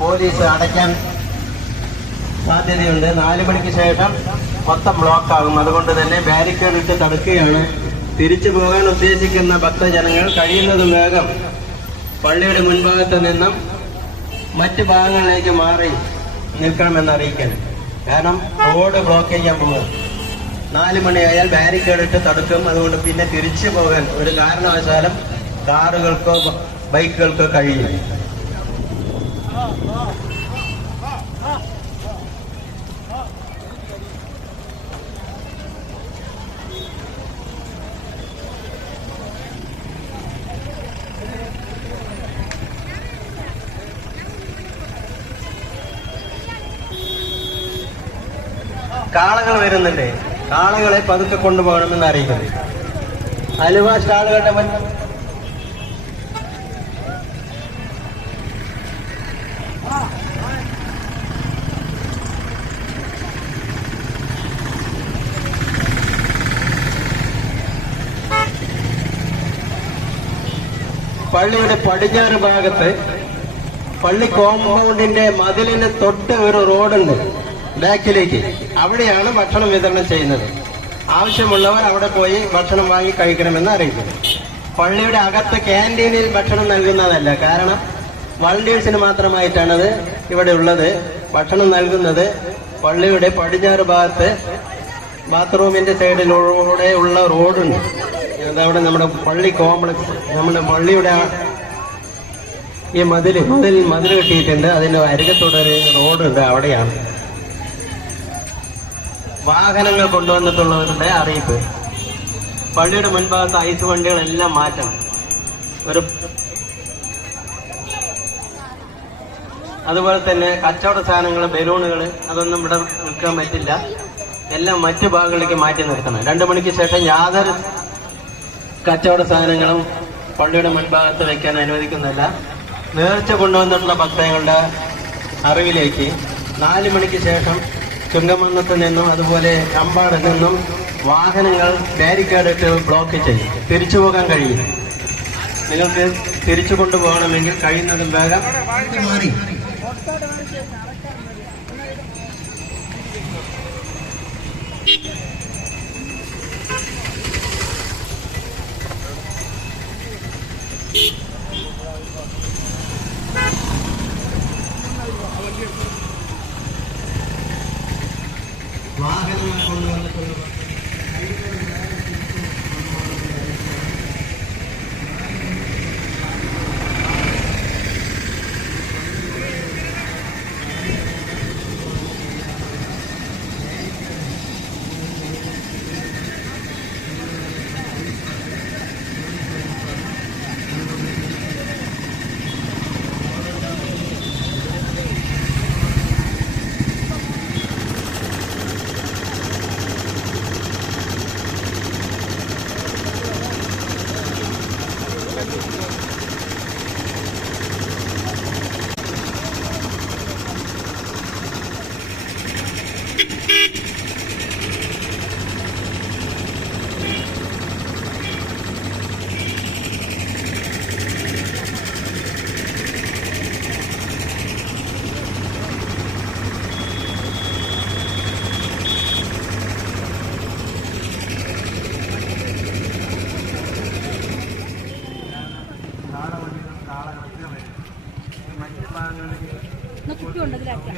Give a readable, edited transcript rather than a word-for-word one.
Police അടയ്ക്കാൻ സാധ്യതയുണ്ട്. 4 മണിക്ക് ശേഷം മൊത്തം ബ്ലോക്ക് ആകും. അതുകൊണ്ട് തന്നെ ബാരിക്കേഡ് ഇട്ട് തടുക്കുകയാണ്. തിരിച്ചു പോകാൻ ഉദ്ദേശിക്കുന്ന ഭക്തജനങ്ങൾ കഴിയുന്നതും വേഗം പള്ളിയുടെ മുൻഭാഗത്ത് നിന്നും മറ്റ് ഭാഗങ്ങളിലേക്ക് മാറി നിൽക്കണമെന്ന് അറിയിക്കണം. കാരണം റോഡ് ബ്ലോക്ക് ചെയ്യാൻ പോകും. 4 മണിയായാൽ ബാരിക്കേഡ് ഇട്ട് തടുക്കും. അതുകൊണ്ട് പിന്നെ തിരിച്ചു പോകാൻ ഒരു കാരണവശാലും കാറുകൾക്കോ ബൈക്കുകൾക്കോ കഴിയില്ല. കാളകൾ വരുന്നുണ്ട്. കാളകളെ പതുക്കെ കൊണ്ടുപോകണമെന്ന് അറിയിക്കുന്നു. അലുവ സ്റ്റാളുകളുടെ പള്ളിയുടെ പടിഞ്ഞാറ് ഭാഗത്ത് പള്ളി കോമ്പൗണ്ടിന്റെ മതിലിന് തൊട്ട് ഒരു റോഡുണ്ട് ബാക്കിലേക്ക്. അവിടെയാണ് ഭക്ഷണം വിതരണം ചെയ്യുന്നത്. ആവശ്യമുള്ളവർ അവിടെ പോയി ഭക്ഷണം വാങ്ങി കഴിക്കണമെന്ന് അറിയിക്കുന്നു. പള്ളിയുടെ അകത്ത് ക്യാൻറ്റീനിൽ ഭക്ഷണം നൽകുന്നതല്ല. കാരണം വളണ്ടിയേഴ്സിന് മാത്രമായിട്ടാണത് ഇവിടെ ഉള്ളത്. ഭക്ഷണം നൽകുന്നത് പള്ളിയുടെ പടിഞ്ഞാറ് ഭാഗത്ത് ബാത്റൂമിന്റെ സൈഡിലൂടെ ഉള്ള റോഡുണ്ട്. അതവിടെ നമ്മുടെ പള്ളി കോംപ്ലക്സ്, നമ്മുടെ പള്ളിയുടെ ഈ മതിൽ കെട്ടിയിട്ടുണ്ട്. അതിന്റെ അരികത്തോടൊരു റോഡുണ്ട്. അവിടെയാണ് വാഹനങ്ങൾ കൊണ്ടുവന്നിട്ടുള്ളവരുടെ അറിയിപ്പ്. പള്ളിയുടെ മുൻഭാഗത്ത് ഐസ് വണ്ടികളെല്ലാം മാറ്റണം. അതുപോലെ തന്നെ കച്ചവട സാധനങ്ങൾ, ബലൂണുകൾ അതൊന്നും ഇവിടെ വിൽക്കാൻ പറ്റില്ല. എല്ലാം മറ്റു ഭാഗങ്ങളിലേക്ക് മാറ്റി നിർത്തണം. 2 മണിക്ക് ശേഷം യാതൊരു കച്ചവട സാധനങ്ങളും പള്ളിയുടെ മുൻഭാഗത്ത് വെക്കാൻ അനുവദിക്കുന്നില്ല. നേർച്ച കൊണ്ടുവന്നിട്ടുള്ള ഭക്തങ്ങളുടെ അറിവിലേക്ക് 4 മണിക്ക് ശേഷം ചുങ്കമന്നത്ത് നിന്നും അതുപോലെ അമ്പാടിൽ നിന്നും വാഹനങ്ങൾ ബാരിക്കേഡ് ഇട്ട് ബ്ലോക്ക് ചെയ്യും. തിരിച്ചു പോകാൻ കഴിയും. നിങ്ങൾക്ക് തിരിച്ചു കൊണ്ടുപോകണമെങ്കിൽ കഴിയുന്നതും വേഗം മാറി. വാഹനങ്ങൾ കൊണ്ടുവന്നിട്ടുള്ള കുട്ടി ഉണ്ടതിലാക്കാം.